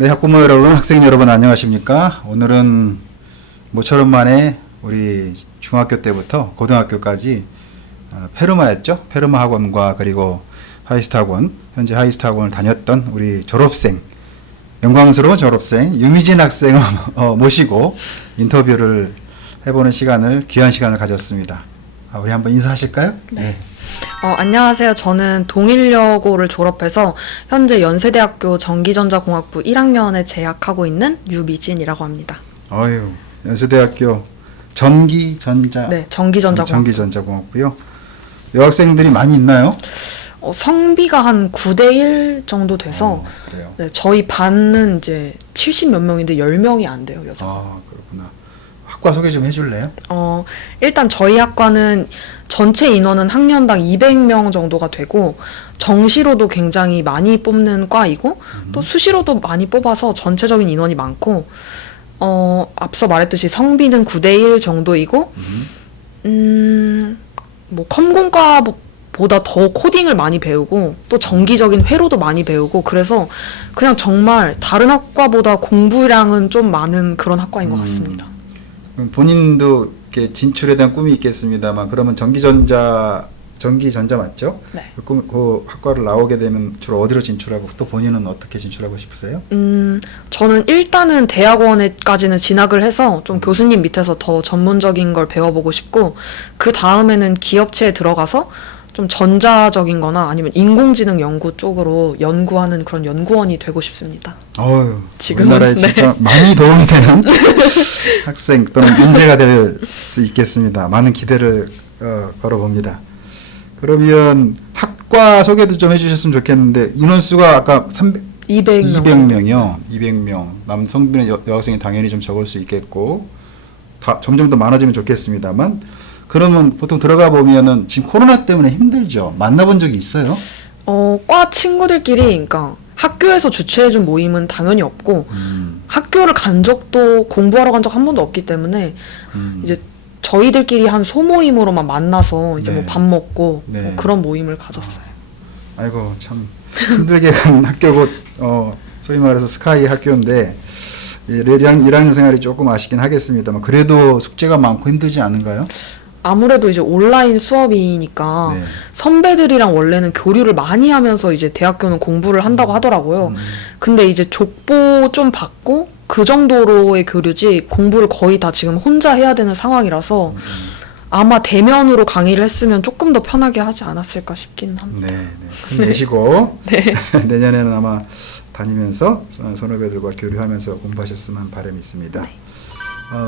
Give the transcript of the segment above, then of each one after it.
네, 학부모 여러분, 학생 여러분 안녕하십니까? 오늘은 모처럼 만에 우리 중학교 때부터 고등학교까지 페르마였죠? 페르마 학원과 그리고 하이스트 학원, 현재 하이스트 학원을 다녔던 우리 졸업생, 영광스러운 졸업생 유미진 학생을 모시고 인터뷰를 해보는 시간을, 귀한 시간을 가졌습니다. 우리 한번 인사하실까요? 네. 안녕하세요. 저는 동일여고를 졸업해서 현재 연세대학교 전기전자공학부 1학년에 재학하고 있는 유미진이라고 합니다. 연세대학교 전기전자. 네, 전기전자공학부. 전기전자공학부요. 여학생들이 많이 있나요? 성비가 한 9대1 정도 돼서 그래요. 네, 저희 반은 이제 70 몇 명인데 10명이 안 돼요, 여자가. 그렇구나. 학과 소개 좀 해줄래요? 일단 저희 학과는 전체 인원은 학년당 200명 정도가 되고 정시로도 굉장히 많이 뽑는 과이고 또 수시로도 많이 뽑아서 전체적인 인원이 많고 앞서 말했듯이 성비는 9대1 정도이고 뭐 컴공과보다 더 코딩을 많이 배우고 또 정기적인 회로도 많이 배우고 그래서 그냥 정말 다른 학과보다 공부량은 좀 많은 그런 학과인 것 같습니다. 본인도 이렇게 진출에 대한 꿈이 있겠습니다만, 그러면 전기전자 맞죠? 네. 그 학과를 나오게 되면 주로 어디로 진출하고 또 본인은 어떻게 진출하고 싶으세요? 저는 일단은 대학원에까지는 진학을 해서 좀 교수님 밑에서 더 전문적인 걸 배워보고 싶고 그 다음에는 기업체에 들어가서 좀 전자적인 거나 아니면 인공지능 연구 쪽으로 연구하는 그런 연구원이 되고 싶습니다. 지금은 우리나라에 진짜 많이 도움이 되는 학생 또는 인재가 될 수 있겠습니다. 많은 기대를 걸어봅니다. 그러면 학과 소개도 좀 해주셨으면 좋겠는데, 인원수가 아까 200명이요. 200명. 남성비는 여학생이 당연히 좀 적을 수 있겠고 점점 더 많아지면 좋겠습니다만, 그러면 보통 들어가 보면은 지금 코로나 때문에 힘들죠. 만나본 적이 있어요? 과 친구들끼리, 그러니까 학교에서 주최해준 모임은 당연히 없고 학교를 간 적도 공부하러 간 적 한 번도 없기 때문에 이제 저희들끼리 한 소모임으로만 만나서 이제 뭐 밥 먹고 뭐 그런 모임을 가졌어요. 아이고 참 힘들게 간 학교고 소위 말해서 스카이 학교인데 1학년 생활이 조금 아쉽긴 하겠습니다만, 그래도 숙제가 많고 힘들지 않은가요? 아무래도 이제 온라인 수업이니까 선배들이랑 원래는 교류를 많이 하면서 이제 대학교는 공부를 한다고 하더라고요. 근데 이제 족보 좀 받고 그 정도로의 교류지 공부를 거의 다 지금 혼자 해야 되는 상황이라서 아마 대면으로 강의를 했으면 조금 더 편하게 하지 않았을까 싶긴 합니다. 힘내시고 내년에는 아마 다니면서 선후배들과 교류하면서 공부하셨으면 바람이 있습니다.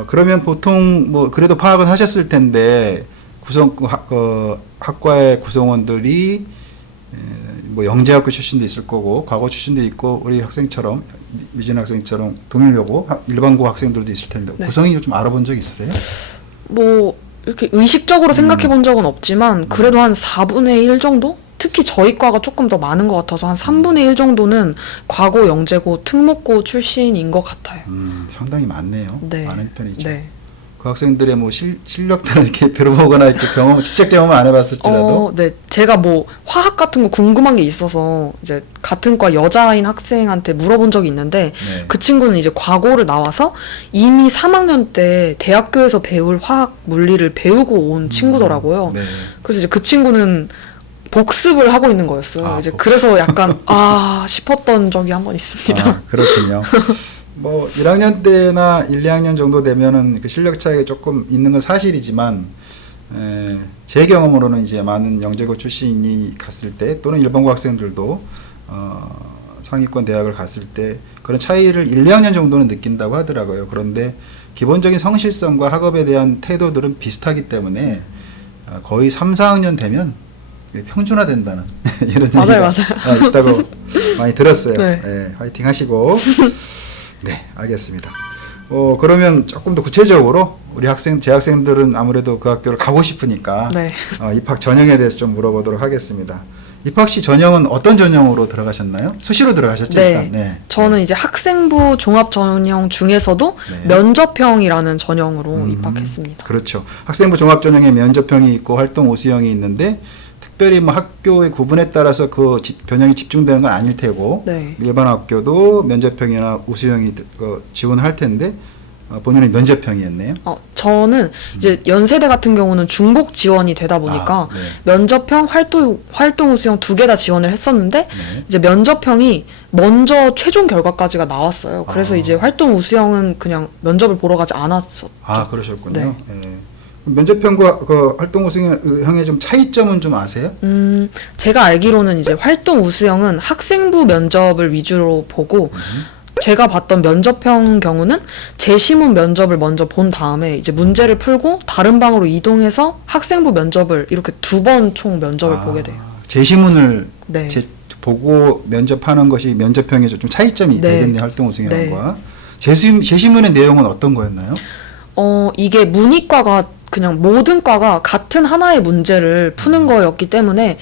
그러면 보통 뭐 그래도 파악은 하셨을 텐데 학과의 구성원들이 뭐 영재학교 출신도 있을 거고 과거 출신도 있고 우리 학생처럼 미진 학생처럼 동일여고 일반고 학생들도 있을 텐데 구성이 좀 알아본 적 있으세요? 뭐 이렇게 의식적으로 생각해 본 적은 없지만 그래도 한 4분의 1 정도? 특히 저희 과가 조금 더 많은 것 같아서 한 3분의 1 정도는 과고, 영재고, 특목고 출신인 것 같아요. 상당히 많네요. 많은 편이죠. 네. 그 학생들의 뭐 실력들을 이렇게 들어보거나 이렇게 직접 경험을 안 해봤을지라도. 네. 제가 뭐 화학 같은 거 궁금한 게 있어서 이제 같은 과 여자인 학생한테 물어본 적이 있는데 그 친구는 이제 과고를 나와서 이미 3학년 때 대학교에서 배울 화학 물리를 배우고 온 친구더라고요. 그래서 이제 그 친구는 복습을 하고 있는 거였어요. 이제 그래서 약간 싶었던 적이 한 번 있습니다. 그렇군요. 뭐 1학년 때나 1, 2학년 정도 되면은 그 실력 차이가 조금 있는 건 사실이지만 제 경험으로는 이제 많은 영재고 출신이 갔을 때 또는 일반고 학생들도 상위권 대학을 갔을 때 그런 차이를 1, 2학년 정도는 느낀다고 하더라고요. 그런데 기본적인 성실성과 학업에 대한 태도들은 비슷하기 때문에 거의 3, 4학년 되면 평준화된다는 이런 얘기가 있다고 많이 들었어요. 화이팅 하시고. 네, 알겠습니다. 그러면 조금 더 구체적으로 우리 재학생들은 아무래도 그 학교를 가고 싶으니까 입학 전형에 대해서 좀 물어보도록 하겠습니다. 입학 시 전형은 어떤 전형으로 들어가셨나요? 수시로 들어가셨죠? 일단. 저는 이제 학생부 종합 전형 중에서도 면접형이라는 전형으로 입학했습니다. 그렇죠. 학생부 종합 전형에 면접형이 있고 활동 오수형이 있는데 특별히 뭐 학교의 구분에 따라서 그 변형이 집중되는 건 아닐 테고 네. 일반 학교도 면접형이나 우수형이 지원을 할 텐데 본인은 면접형이었네요. 저는 이제 연세대 같은 경우는 중복 지원이 되다 보니까 네. 면접형, 활동 우수형 두 개 다 지원을 했었는데 네. 이제 면접형이 먼저 최종 결과까지가 나왔어요. 그래서 아. 이제 활동 우수형은 그냥 면접을 보러 가지 않았었죠. 그러셨군요. 네. 예. 면접형과 그 활동 우수형의 좀 차이점은 좀 아세요? 제가 알기로는 이제 활동 우수형은 학생부 면접을 위주로 보고 제가 봤던 면접형 경우는 재시문 면접을 먼저 본 다음에 이제 문제를 풀고 다른 방으로 이동해서 학생부 면접을 이렇게 두 번 총 면접을 보게 돼요. 재시문을 네. 보고 면접하는 것이 면접형의 좀 차이점이 네. 되겠네요. 활동 우수형과. 재시문의 내용은 어떤 거였나요? 이게 문이과가 그냥 모든 과가 같은 하나의 문제를 푸는 거였기 때문에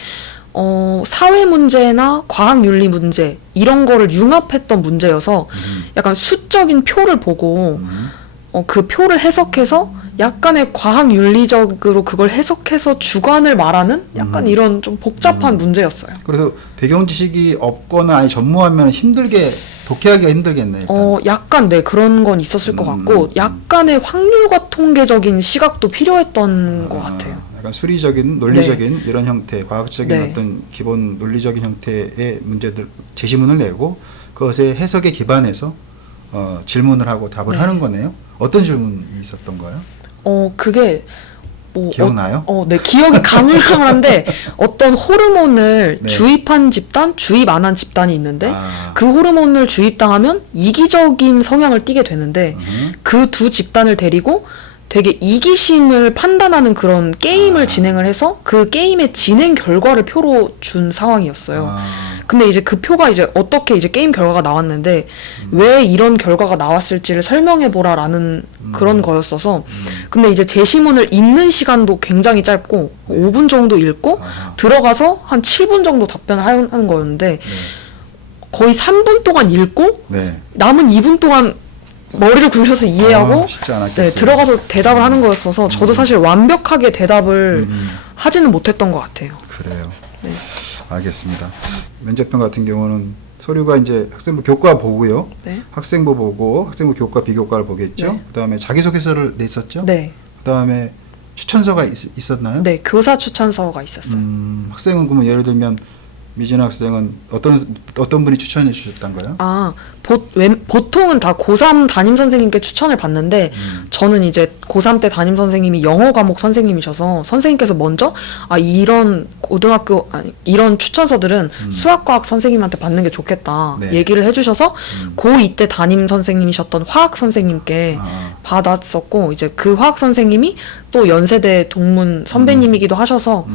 사회 문제나 과학 윤리 문제 이런 거를 융합했던 문제여서 약간 수적인 표를 보고 그 표를 해석해서 약간의 과학 윤리적으로 그걸 해석해서 주관을 말하는 약간 이런 좀 복잡한 문제였어요. 그래서 배경 지식이 없거나 아니 전무하면 독해하기가 힘들겠네요. 일단. 약간 네 그런 건 있었을 것 같고 약간의 확률과 통계적인 시각도 필요했던 것 같아요. 약간 수리적인, 논리적인 이런 형태, 과학적인 네. 어떤 기본 논리적인 형태의 문제들 제시문을 내고 그것의 해석에 기반해서 질문을 하고 답을 네. 하는 거네요. 어떤 질문이 있었던가요? 그게 뭐 기억나요? 네, 기억이 가물가물한데 어떤 호르몬을 네. 주입한 집단, 주입 안 한 집단이 있는데 아. 그 호르몬을 주입당하면 이기적인 성향을 띠게 되는데 그 두 집단을 데리고 되게 이기심을 판단하는 그런 게임을 진행을 해서 그 게임의 진행 결과를 표로 준 상황이었어요. 근데 이제 그 표가 이제 어떻게 이제 게임 결과가 나왔는데 왜 이런 결과가 나왔을지를 설명해 보라라는 그런 거였어서 근데 이제 제시문을 읽는 시간도 굉장히 짧고 5분 정도 읽고 들어가서 한 7분 정도 답변을 하는 거였는데 거의 3분 동안 읽고 네. 남은 2분 동안 머리를 굴려서 이해하고 쉽지 않았겠어요. 네, 들어가서 대답을 하는 거였어서 저도 사실 완벽하게 대답을 하지는 못했던 것 같아요. 그래요. 네. 알겠습니다. 면접형 같은 경우는 서류가 이제 학생부 교과 보고요. 네. 학생부 보고 학생부 교과 비교과를 보겠죠. 네. 그다음에 자기소개서를 냈었죠. 네. 그다음에 추천서가 있었나요? 네, 교사 추천서가 있었어요. 학생은 그러면 예를 들면 미진 학생은 어떤 분이 추천해 주셨던가요? 보통은 다 고3 담임 선생님께 추천을 받는데 저는 이제 고3 때 담임 선생님이 영어 과목 선생님이셔서 선생님께서 먼저 이런 이런 추천서들은 수학과학 선생님한테 받는 게 좋겠다 네. 얘기를 해주셔서 고2 때 담임 선생님이셨던 화학 선생님께 받았었고 이제 그 화학 선생님이 또 연세대 동문 선배님이기도 하셔서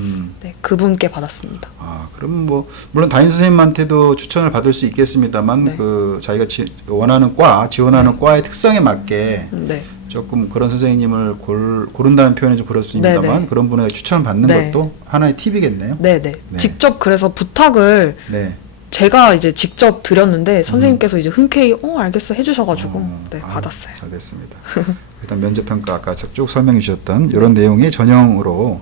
네, 그분께 받았습니다. 그럼 뭐 물론 담임 선생님한테도 추천을 받을 수 있겠습니다만 네. 그 자기가 원하는 지원하는 과의 특성에 맞게 네. 조금 그런 선생님을 고른다는 표현이 좀 그렇습니다만 네, 네. 그런 분에게 추천을 받는 네. 것도 하나의 팁이겠네요. 네네. 네. 직접 그래서 부탁을 네. 제가 이제 직접 드렸는데 선생님께서 이제 흔쾌히 알겠어 해주셔가지고 네, 받았어요. 잘 됐습니다. 일단 면접평가 아까 쭉 설명해 주셨던 이런 내용의 전형으로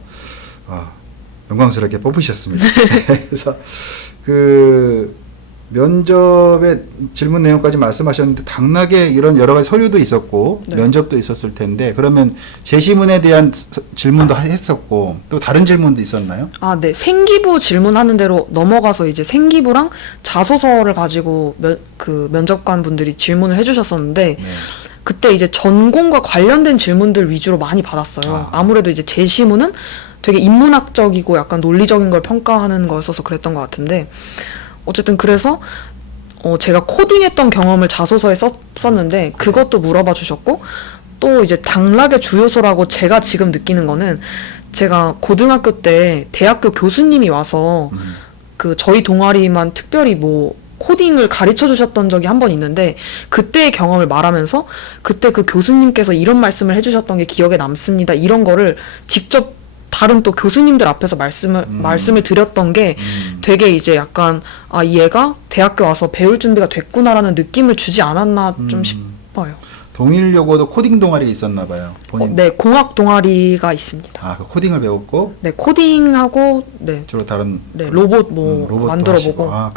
영광스럽게 뽑으셨습니다. 그래서 그 면접의 질문 내용까지 말씀하셨는데 당락에 이런 여러 가지 서류도 있었고 네. 면접도 있었을 텐데 그러면 제시문에 대한 질문도 했었고 또 다른 질문도 있었나요? 네. 생기부 질문하는 대로 넘어가서 이제 생기부랑 자소서를 가지고 면접관 분들이 질문을 해주셨었는데 네. 그때 이제 전공과 관련된 질문들 위주로 많이 받았어요. 아무래도 이제 제시문은 되게 인문학적이고 약간 논리적인 걸 평가하는 거였어서 그랬던 것 같은데 어쨌든 그래서 제가 코딩했던 경험을 자소서에 썼는데 그것도 물어봐 주셨고 또 이제 당락의 주요소라고 제가 지금 느끼는 거는 제가 고등학교 때 대학교 교수님이 와서 그 저희 동아리만 특별히 뭐 코딩을 가르쳐 주셨던 적이 한 번 있는데 그때의 경험을 말하면서 그때 그 교수님께서 이런 말씀을 해주셨던 게 기억에 남습니다. 이런 거를 직접 다른 또 교수님들 앞에서 말씀을 드렸던 게 되게 이제 약간 이 얘가 대학교 와서 배울 준비가 됐구나라는 느낌을 주지 않았나 좀 싶어요. 동일여고도 코딩 동아리가 있었나 봐요. 본인. 네, 공학 동아리가 있습니다. 아, 그 코딩을 배웠고 네, 코딩하고 네, 주로 다른 네 로봇 뭐 로봇도 만들어보고. 하시고. 아,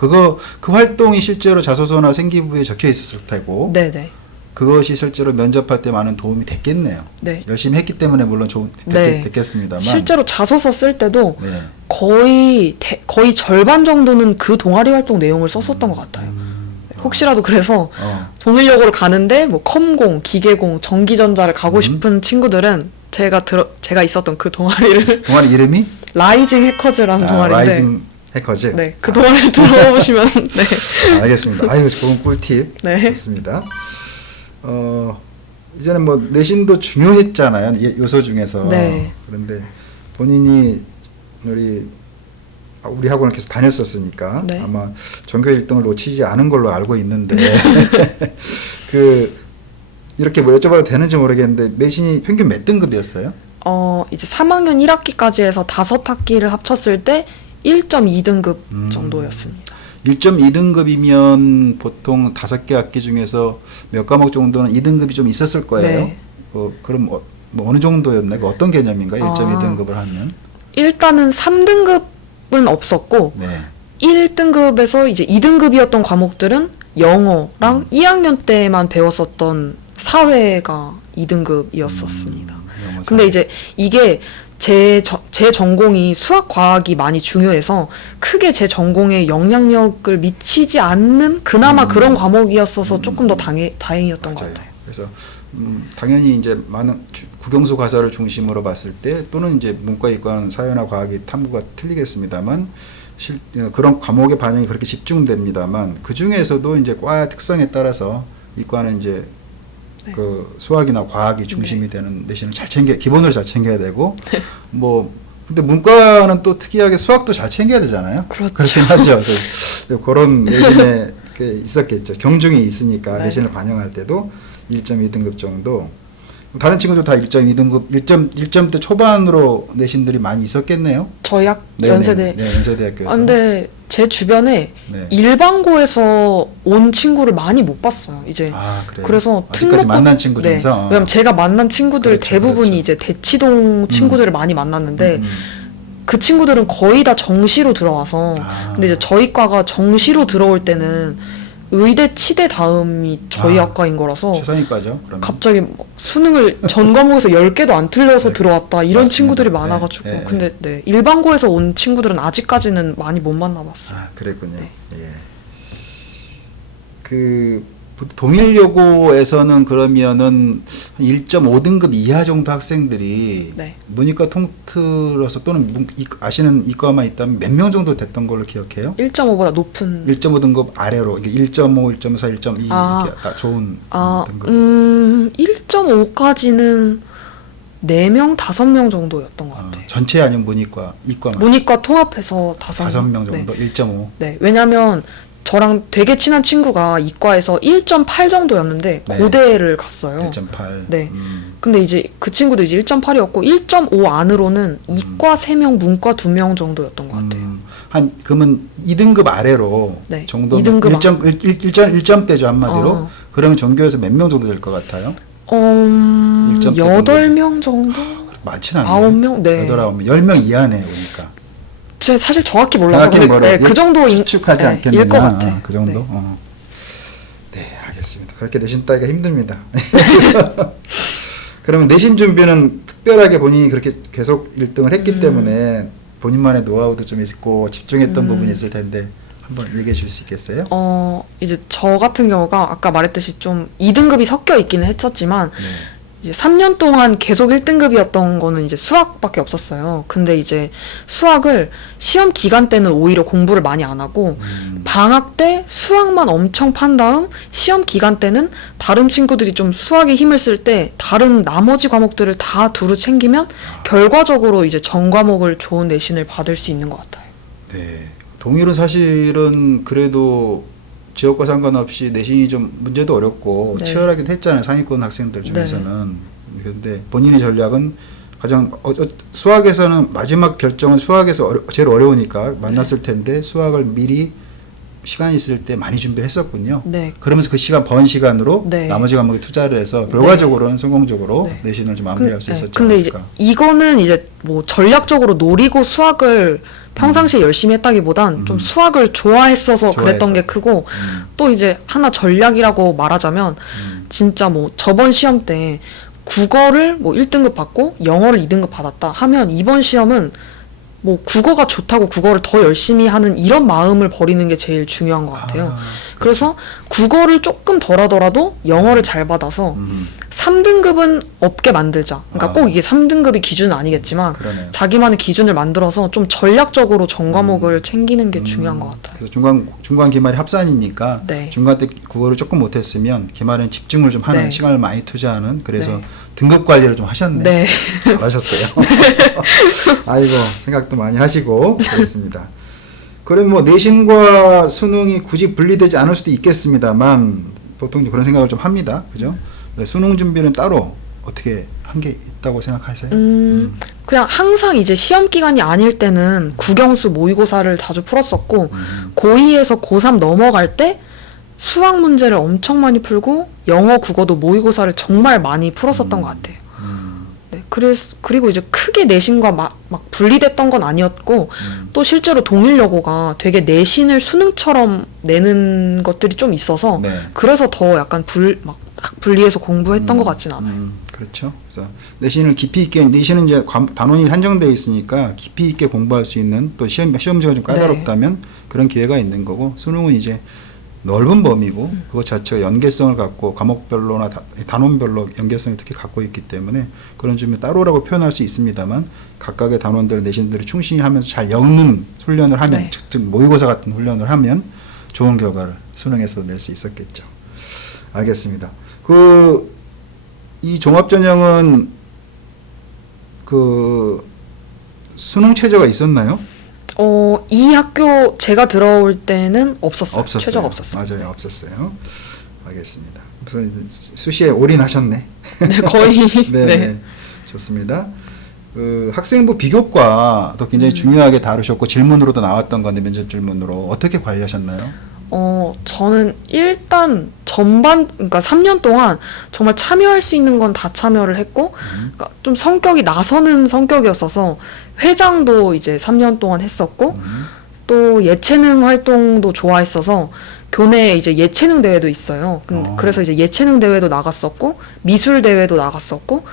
그 활동이 실제로 자소서나 생기부에 적혀 있었을 테고. 네, 네, 그것이 실제로 면접할 때 많은 도움이 됐겠네요. 네. 열심히 했기 때문에 물론 네. 됐겠습니다만. 실제로 자소서 쓸 때도 네. 거의 절반 정도는 그 동아리 활동 내용을 썼었던 것 같아요. 혹시라도 그래서 동일여고를 가는데 뭐 컴공, 기계공, 전기전자를 가고 싶은 친구들은 제가 있었던 그 동아리를 동아리 이름이 라이징 해커즈라는 동아리인데 라이징 해커즈. 네, 그 동아리를 들어보시면 네. 알겠습니다. 아유, 좋은 꿀팁. 네. 좋습니다. 이제는 뭐 내신도 중요했잖아요. 요소 중에서. 네. 그런데 본인이 우리 학원을 계속 다녔었으니까 네. 아마 전교 1등을 놓치지 않은 걸로 알고 있는데 이렇게 뭐 여쭤봐도 되는지 모르겠는데 내신이 평균 몇 등급이었어요? 이제 3학년 1학기까지 해서 5학기를 합쳤을 때 1.2등급 정도였습니다. 1.2등급이면 보통 5개 학기 중에서 몇 과목 정도는 2등급이 좀 있었을 거예요. 네. 그럼 뭐 어느 정도였나요? 어떤 개념인가요? 1.2등급을 하면? 일단은 3등급은 없었고 네. 1등급에서 이제 2등급이었던 과목들은 영어랑 2학년 때만 배웠었던 사회가 2등급이었었습니다. 근데 이제 이게 제 전공이 수학 과학이 많이 중요해서 크게 제 전공에 영향력을 미치지 않는 그나마 그런 과목이었어서 조금 더 다행이었던 것 같아요. 그래서 당연히 이제 많은 국영수 과사를 중심으로 봤을 때 또는 이제 문과 이과는 사회나 과학이 탐구가 틀리겠습니다만 그런 과목의 반영이 그렇게 집중됩니다만 그 중에서도 이제 과 특성에 따라서 이과는 이제 네. 그 수학이나 과학이 중심이 되는 내신을 기본으로 잘 챙겨야 되고 뭐 근데 문과는 또 특이하게 수학도 잘 챙겨야 되잖아요. 그렇죠. 그렇긴 하죠. 그래서 그런 내신에 있었겠죠. 경중이 있으니까 네. 내신을 반영할 때도 1.2등급 정도. 다른 친구들 다 1.2등급, 1점대 초반으로 내신들이 많이 있었겠네요. 저희 연세대. 네, 연세대학교에서. 근데 제 주변에 네. 일반고에서 온 친구를 많이 못 봤어요. 이제 그래요? 그래서 아직까지 만난 친구 네. 중에서. 왜냐면 제가 만난 친구들 그렇죠, 대부분이 그렇죠. 이제 대치동 친구들을 많이 만났는데 그 친구들은 거의 다 정시로 들어와서 근데 이제 저희 과가 정시로 들어올 때는 의대 치대 다음이 저희 학과인 거라서 최선희과죠. 그러면. 갑자기 뭐 수능을 전 과목에서 10개도 안 틀려서 네, 들어왔다 이런 맞습니다. 친구들이 많아가지고 네, 네. 근데 네, 일반고에서 온 친구들은 아직까지는 많이 못 만나봤어요. 그랬군요. 네. 예. 동일여고에서는 그러면은 1.5등급 이하 정도 학생들이 네. 문이과 통틀어서 또는 아시는 이과만 있다면 몇 명 정도 됐던 걸로 기억해요? 1.5보다 높은 1.5등급 아래로 이게 1.5, 1.4, 1.2 이렇게 좋은 등급. 1.5까지는 4명, 5명 정도였던 것 같아요. 전체 아니면 이과만? 문이과 통합해서 5명 정도? 네. 1.5? 네, 왜냐면 저랑 되게 친한 친구가 이과에서 1.8 정도였는데 네. 고대를 갔어요. 1.8. 네. 근데 이제 그 친구도 이제 1.8이었고 1.5 안으로는 이과 3명, 문과 2명 정도였던 것 같아요. 그러면 2등급 아래로 네. 정도 2등급 1점대죠 한마디로. 그러면 전교에서 몇 명 정도 될 것 같아요? 8명 정도? 많지는 않네요. 9명? 네. 8, 9명. 10명 이하네요, 그러니까. 제가 사실 정확히 몰라서 정확히 근데, 네, 그 정도 추측하지 않겠느냐. 일것 같아. 그 정도? 네. 네, 알겠습니다. 그렇게 내신 따기가 힘듭니다. 그러면 내신 준비는 특별하게 본인이 그렇게 계속 1등을 했기 때문에 본인만의 노하우도 좀 있고 집중했던 부분이 있을 텐데 한번 얘기해 줄 수 있겠어요? 이제 저 같은 경우가 아까 말했듯이 좀 2등급이 섞여 있기는 했었지만 이제 3년 동안 계속 1등급이었던 거는 이제 수학밖에 없었어요. 근데 이제 수학을 시험 기간 때는 오히려 공부를 많이 안 하고 방학 때 수학만 엄청 판 다음 시험 기간 때는 다른 친구들이 좀 수학에 힘을 쓸 때 다른 나머지 과목들을 다 두루 챙기면 결과적으로 이제 전 과목을 좋은 내신을 받을 수 있는 것 같아요. 네. 동일은 사실은 그래도 지역과 상관없이 내신이 좀 문제도 어렵고 네. 치열하긴 했잖아요. 상위권 학생들 중에서는. 그런데 본인의 전략은 가장 수학에서는 마지막 결정은 수학에서 제일 어려우니까 만났을 텐데 수학을 미리 시간이 있을 때 많이 준비를 했었군요. 네. 그러면서 그 시간 번 시간으로 네. 나머지 과목에 투자를 해서 결과적으로는 성공적으로 네. 내신을 좀 마무리할 수 있었지 근데 이제 않았을까. 이거는 이제 뭐 전략적으로 노리고 수학을 평상시에 열심히 했다기보단 좀 수학을 좋아했어서 그랬던 게 크고 또 이제 하나 전략이라고 말하자면 진짜 뭐 저번 시험 때 국어를 뭐 1등급 받고 영어를 2등급 받았다 하면 이번 시험은 뭐 국어가 좋다고 국어를 더 열심히 하는 이런 마음을 버리는 게 제일 중요한 것 같아요. 그래서 국어를 조금 덜 하더라도 영어를 잘 받아서 3등급은 없게 만들자. 그러니까 꼭 이게 3등급이 기준은 아니겠지만 그러네요. 자기만의 기준을 만들어서 좀 전략적으로 전 과목을 챙기는 게 중요한 것 같아요. 그래서 중간 기말이 합산이니까 네. 중간 때 국어를 조금 못했으면 기말엔 집중을 좀 하는 네. 시간을 많이 투자하는 그래서 네. 등급 관리를 좀 하셨네. 네. 잘하셨어요. 아이고 생각도 많이 하시고 그렇습니다. 그럼 뭐 내신과 수능이 굳이 분리되지 않을 수도 있겠습니다만 보통 그런 생각을 좀 합니다. 그죠? 네, 수능 준비는 따로 어떻게 한 게 있다고 생각하세요? 그냥 항상 이제 시험 기간이 아닐 때는 국영수 모의고사를 자주 풀었었고 고2에서 고3 넘어갈 때 수학 문제를 엄청 많이 풀고 영어 국어도 모의고사를 정말 많이 풀었었던 것 같아요. 네, 그리고 이제 크게 내신과 막 분리됐던 건 아니었고 또 실제로 동일여고가 되게 내신을 수능처럼 내는 것들이 좀 있어서 네. 그래서 더 약간 딱 분리해서 공부했던 것 같진 않아요. 그렇죠. 그래서 내신을 깊이 있게 내신은 이제 단원이 한정되어 있으니까 깊이 있게 공부할 수 있는 또 시험지가 좀 까다롭다면 그런 기회가 있는 거고 수능은 이제 넓은 범위고 그것 자체가 연계성을 갖고 과목별로나 단원별로 연계성을 특히 갖고 있기 때문에 그런 점에 따로라고 표현할 수 있습니다만 각각의 단원들 내신들을 충실히 하면서 잘 엮는 훈련을 하면 네. 즉 모의고사 같은 훈련을 하면 좋은 결과를 수능에서 낼 수 있었겠죠. 알겠습니다. 이 종합전형은 수능 최저가 있었나요? 이 학교 제가 들어올 때는 없었어요. 최저가 없었어요. 맞아요, 없었어요. 알겠습니다. 우선 수시에 올인하셨네. 네, 거의. 네, 네. 좋습니다. 학생부 비교과도 굉장히 중요하게 다루셨고 질문으로도 나왔던 건데 면접 질문으로 어떻게 관리하셨나요? 저는 일단 그러니까 3년 동안 정말 참여할 수 있는 건 다 참여를 했고, 그러니까 좀 성격이 나서는 성격이었어서 회장도 이제 3년 동안 했었고, 또 예체능 활동도 좋아했어서 교내에 이제 예체능 대회도 있어요. 그래서 이제 예체능 대회도 나갔었고, 미술 대회도 나갔었고,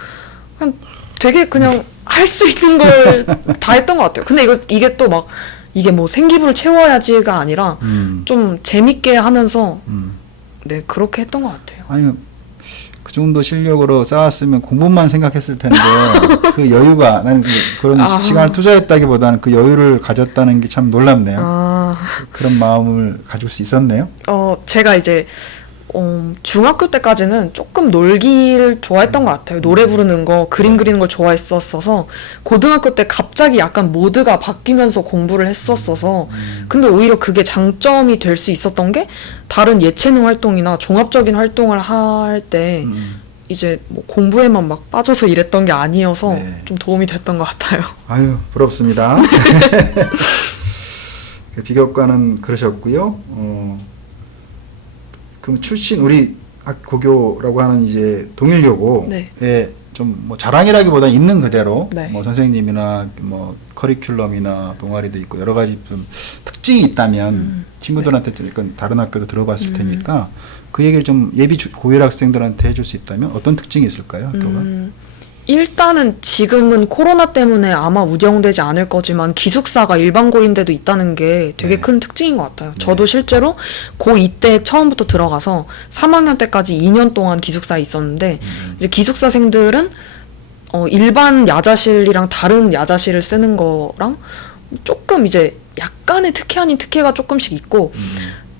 되게 그냥 할 수 있는 걸 다 했던 것 같아요. 근데 이게 또 막 이게 뭐 생기부를 채워야지가 아니라 좀 재밌게 하면서 네 그렇게 했던 것 같아요. 아니 그 정도 실력으로 쌓았으면 공부만 생각했을 텐데 그 여유가 나는 그런 시간을 투자했다기보다는 그 여유를 가졌다는 게 참 놀랍네요. 그런 마음을 가질 수 있었네요. 제가 이제 중학교 때까지는 조금 놀기를 좋아했던 것 같아요. 노래 부르는 거, 그림 그리는 걸 좋아했었어서 고등학교 때 갑자기 약간 모드가 바뀌면서 공부를 했었어서 근데 오히려 그게 장점이 될 수 있었던 게 다른 예체능 활동이나 종합적인 활동을 할 때 이제 뭐 공부에만 막 빠져서 이랬던 게 아니어서 네. 좀 도움이 됐던 것 같아요. 아유 부럽습니다. 비교과는 그러셨고요. 그럼 출신 우리 고교라고 하는 이제 동일여고에 네. 좀 뭐 자랑이라기보다 있는 그대로 네. 뭐 선생님이나 뭐 커리큘럼이나 동아리도 있고 여러 가지 좀 특징이 있다면 친구들한테 약간 다른 학교도 들어봤을 테니까 그 얘기를 좀 예비 고일 학생들한테 해줄 수 있다면 어떤 특징이 있을까요, 학교가? 일단은 지금은 코로나 때문에 아마 운영되지 않을 거지만 기숙사가 일반 고인데도 있다는 게 되게 네. 큰 특징인 것 같아요. 네. 저도 실제로 고2 때 처음부터 들어가서 3학년 때까지 2년 동안 기숙사에 있었는데 이제 기숙사생들은 일반 야자실이랑 다른 야자실을 쓰는 거랑 조금 이제 약간의 특혜 아닌 특혜가 조금씩 있고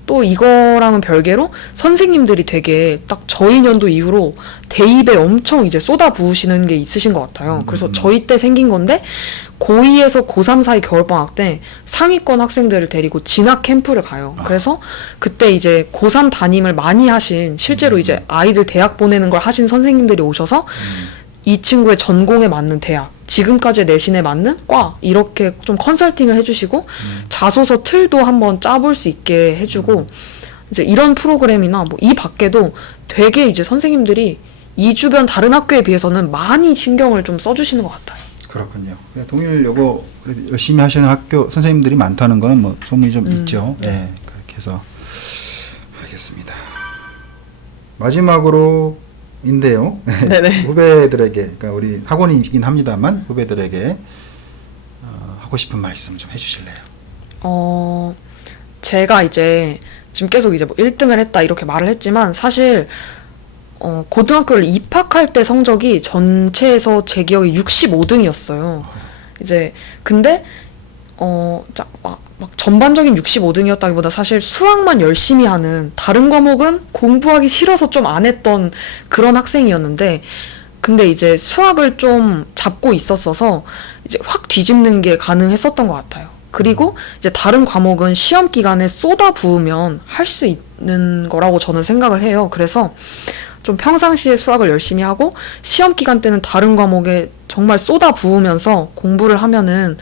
또 이거랑은 별개로 선생님들이 되게 딱 저희 년도 이후로 대입에 엄청 이제 쏟아 부으시는 게 있으신 것 같아요. 그래서 저희 때 생긴 건데 고2에서 고3 사이 겨울방학 때 상위권 학생들을 데리고 진학 캠프를 가요. 그래서 그때 이제 고3 담임을 많이 하신 실제로 이제 아이들 대학 보내는 걸 하신 선생님들이 오셔서 이 친구의 전공에 맞는 대학, 지금까지의 내신에 맞는 과 이렇게 좀 컨설팅을 해주시고 자소서 틀도 한번 짜볼 수 있게 해주고 이제 이런 프로그램이나 뭐 이 밖에도 되게 이제 선생님들이 이 주변 다른 학교에 비해서는 많이 신경을 좀 써주시는 것 같아요. 그렇군요. 동일여고 열심히 하시는 학교 선생님들이 많다는 거는 뭐 소문이 좀 있죠. 네, 그렇게 해서 알겠습니다. 마지막으로인데요. 네네. 후배들에게, 그러니까 우리 학원이긴 합니다만 후배들에게 하고 싶은 말씀 좀 해주실래요? 제가 이제 지금 계속 이제 뭐 1등을 했다 이렇게 말을 했지만 사실 고등학교를 입학할 때 성적이 전체에서 제 기억에 65등이었어요. 이제 근데 막 전반적인 65등이었다기보다 사실 수학만 열심히 하는, 다른 과목은 공부하기 싫어서 좀 안 했던 그런 학생이었는데, 근데 이제 수학을 좀 잡고 있었어서 이제 확 뒤집는 게 가능했었던 것 같아요. 그리고 이제 다른 과목은 시험 기간에 쏟아 부으면 할 수 있는 거라고 저는 생각을 해요. 그래서 좀 평상시에 수학을 열심히 하고 시험 기간 때는 다른 과목에 정말 쏟아 부으면서 공부를 하면은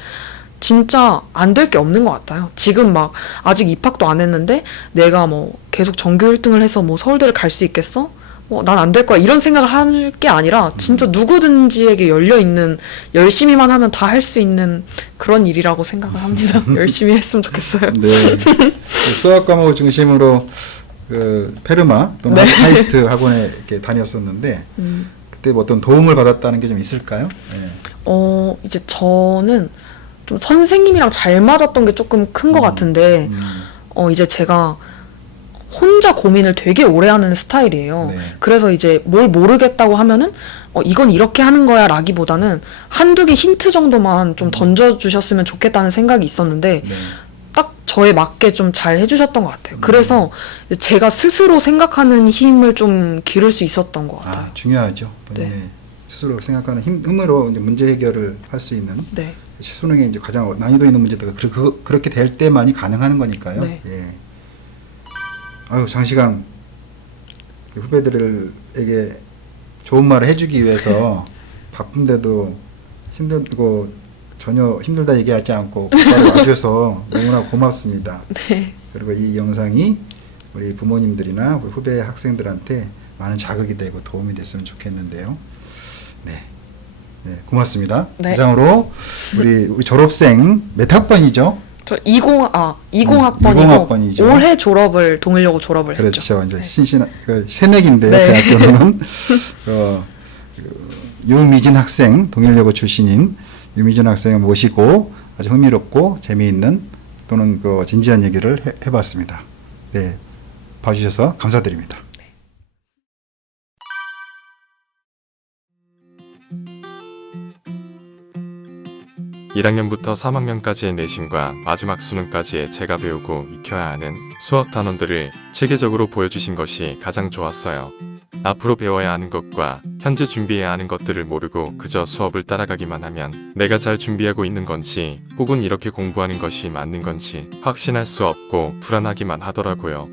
진짜 안 될 게 없는 것 같아요. 지금 막 아직 입학도 안 했는데 내가 뭐 계속 전교 1등을 해서 뭐 서울대를 갈 수 있겠어? 뭐 난 안 될 거야. 이런 생각을 할 게 아니라 진짜 누구든지에게 열려있는, 열심히만 하면 다 할 수 있는 그런 일이라고 생각을 합니다. 열심히 했으면 좋겠어요. 네. 수학 과목을 중심으로 그 페르마 또는 네. 하이스트 학원에 이렇게 다녔었는데 그때 뭐 어떤 도움을 받았다는 게 좀 있을까요? 네. 이제 저는 좀 선생님이랑 잘 맞았던 게 조금 큰 것 같은데, 이제 제가 혼자 고민을 되게 오래 하는 스타일이에요. 네. 그래서 이제 뭘 모르겠다고 하면은, 이건 이렇게 하는 거야 라기보다는 한두 개 힌트 정도만 좀 던져주셨으면 좋겠다는 생각이 있었는데, 네. 딱 저에 맞게 좀 잘 해주셨던 것 같아요. 그래서 제가 스스로 생각하는 힘을 좀 기를 수 있었던 것 같아요. 중요하죠. 본인의 스스로 생각하는 힘으로 이제 문제 해결을 할 수 있는. 네. 수능에 이제 가장 난이도 있는 문제가 그렇게 될 때만이 가능한 거니까요. 네. 예. 아유, 장시간 후배들에게 좋은 말을 해주기 위해서 바쁜데도 힘들고 전혀 힘들다 얘기하지 않고 바로 와주셔서 너무나 고맙습니다. 네. 그리고 이 영상이 우리 부모님들이나 우리 후배 학생들한테 많은 자극이 되고 도움이 됐으면 좋겠는데요. 네. 네, 고맙습니다. 네. 이상으로 우리 졸업생 몇 학번이죠? 저 20학번이고 20학번이죠. 올해 졸업을 동일여고 졸업을 했죠. 그렇죠. 이제 네. 신신 새내기인데요. 네. 대학교는 유미진 학생, 동일여고 출신인 유미진 학생을 모시고 아주 흥미롭고 재미있는 또는 진지한 얘기를 해봤습니다. 네, 봐주셔서 감사드립니다. 1학년부터 3학년까지의 내신과 마지막 수능까지의 제가 배우고 익혀야 하는 수학 단원들을 체계적으로 보여주신 것이 가장 좋았어요. 앞으로 배워야 하는 것과 현재 준비해야 하는 것들을 모르고 그저 수업을 따라가기만 하면 내가 잘 준비하고 있는 건지 혹은 이렇게 공부하는 것이 맞는 건지 확신할 수 없고 불안하기만 하더라고요.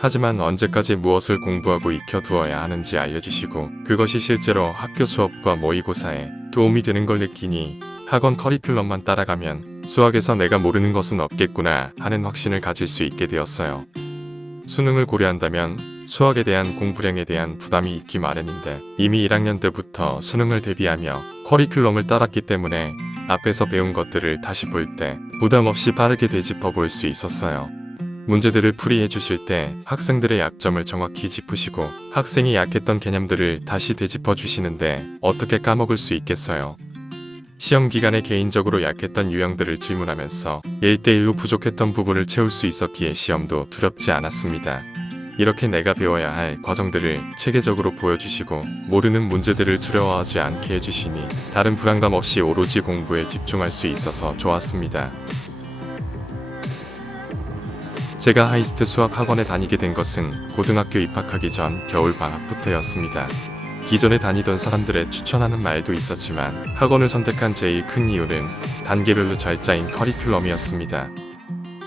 하지만 언제까지 무엇을 공부하고 익혀두어야 하는지 알려주시고 그것이 실제로 학교 수업과 모의고사에 도움이 되는 걸 느끼니 학원 커리큘럼만 따라가면 수학에서 내가 모르는 것은 없겠구나 하는 확신을 가질 수 있게 되었어요. 수능을 고려한다면 수학에 대한 공부량에 대한 부담이 있기 마련인데 이미 1학년 때부터 수능을 대비하며 커리큘럼을 따랐기 때문에 앞에서 배운 것들을 다시 볼 때 부담 없이 빠르게 되짚어 볼 수 있었어요. 문제들을 풀이해 주실 때 학생들의 약점을 정확히 짚으시고 학생이 약했던 개념들을 다시 되짚어 주시는데 어떻게 까먹을 수 있겠어요. 시험 기간에 개인적으로 약했던 유형들을 질문하면서 1대1로 부족했던 부분을 채울 수 있었기에 시험도 두렵지 않았습니다. 이렇게 내가 배워야 할 과정들을 체계적으로 보여주시고 모르는 문제들을 두려워하지 않게 해주시니 다른 불안감 없이 오로지 공부에 집중할 수 있어서 좋았습니다. 제가 하이스트 수학 학원에 다니게 된 것은 고등학교 입학하기 전 겨울 방학부터였습니다. 기존에 다니던 사람들의 추천하는 말도 있었지만 학원을 선택한 제일 큰 이유는 단계별로 잘 짜인 커리큘럼이었습니다.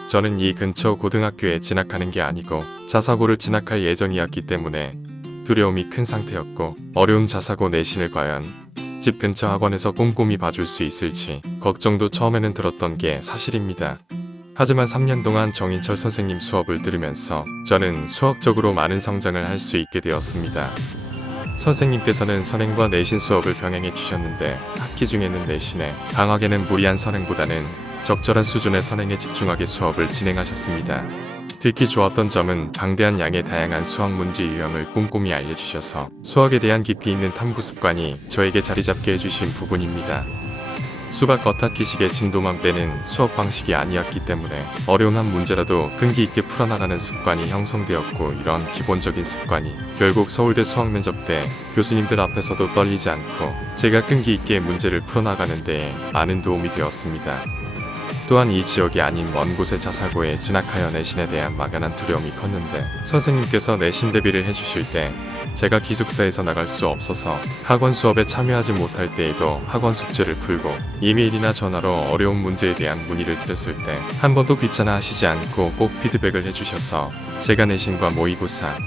저는 이 근처 고등학교에 진학하는 게 아니고 자사고를 진학할 예정이었기 때문에 두려움이 큰 상태였고 어려운 자사고 내신을 과연 집 근처 학원에서 꼼꼼히 봐줄 수 있을지 걱정도 처음에는 들었던 게 사실입니다. 하지만 3년 동안 정인철 선생님 수업을 들으면서 저는 수학적으로 많은 성장을 할 수 있게 되었습니다. 선생님께서는 선행과 내신 수업을 병행해 주셨는데 학기 중에는 내신에, 방학에는 무리한 선행보다는 적절한 수준의 선행에 집중하게 수업을 진행하셨습니다. 특히 좋았던 점은 방대한 양의 다양한 수학 문제 유형을 꼼꼼히 알려주셔서 수학에 대한 깊이 있는 탐구 습관이 저에게 자리잡게 해주신 부분입니다. 수박 겉핥기식의 진도만 빼는 수업 방식이 아니었기 때문에 어려운 한 문제라도 끈기 있게 풀어나가는 습관이 형성되었고, 이런 기본적인 습관이 결국 서울대 수학면접 때 교수님들 앞에서도 떨리지 않고 제가 끈기 있게 문제를 풀어나가는 데에 많은 도움이 되었습니다. 또한 이 지역이 아닌 먼 곳의 자사고에 진학하여 내신에 대한 막연한 두려움이 컸는데 선생님께서 내신 대비를 해주실 때 제가 기숙사에서 나갈 수 없어서 학원 수업에 참여하지 못할 때에도 학원 숙제를 풀고 이메일이나 전화로 어려운 문제에 대한 문의를 드렸을 때 한 번도 귀찮아 하시지 않고 꼭 피드백을 해주셔서 제가 내신과 모의고사,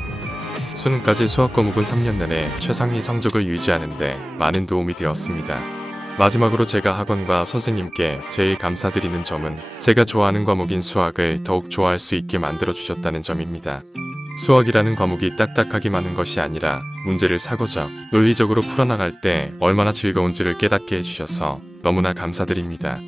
수능까지 수학 과목은 3년 내내 최상위 성적을 유지하는데 많은 도움이 되었습니다. 마지막으로 제가 학원과 선생님께 제일 감사드리는 점은 제가 좋아하는 과목인 수학을 더욱 좋아할 수 있게 만들어주셨다는 점입니다. 수학이라는 과목이 딱딱하기만 한 것이 아니라 문제를 사고적, 논리적으로 풀어나갈 때 얼마나 즐거운지를 깨닫게 해주셔서 너무나 감사드립니다.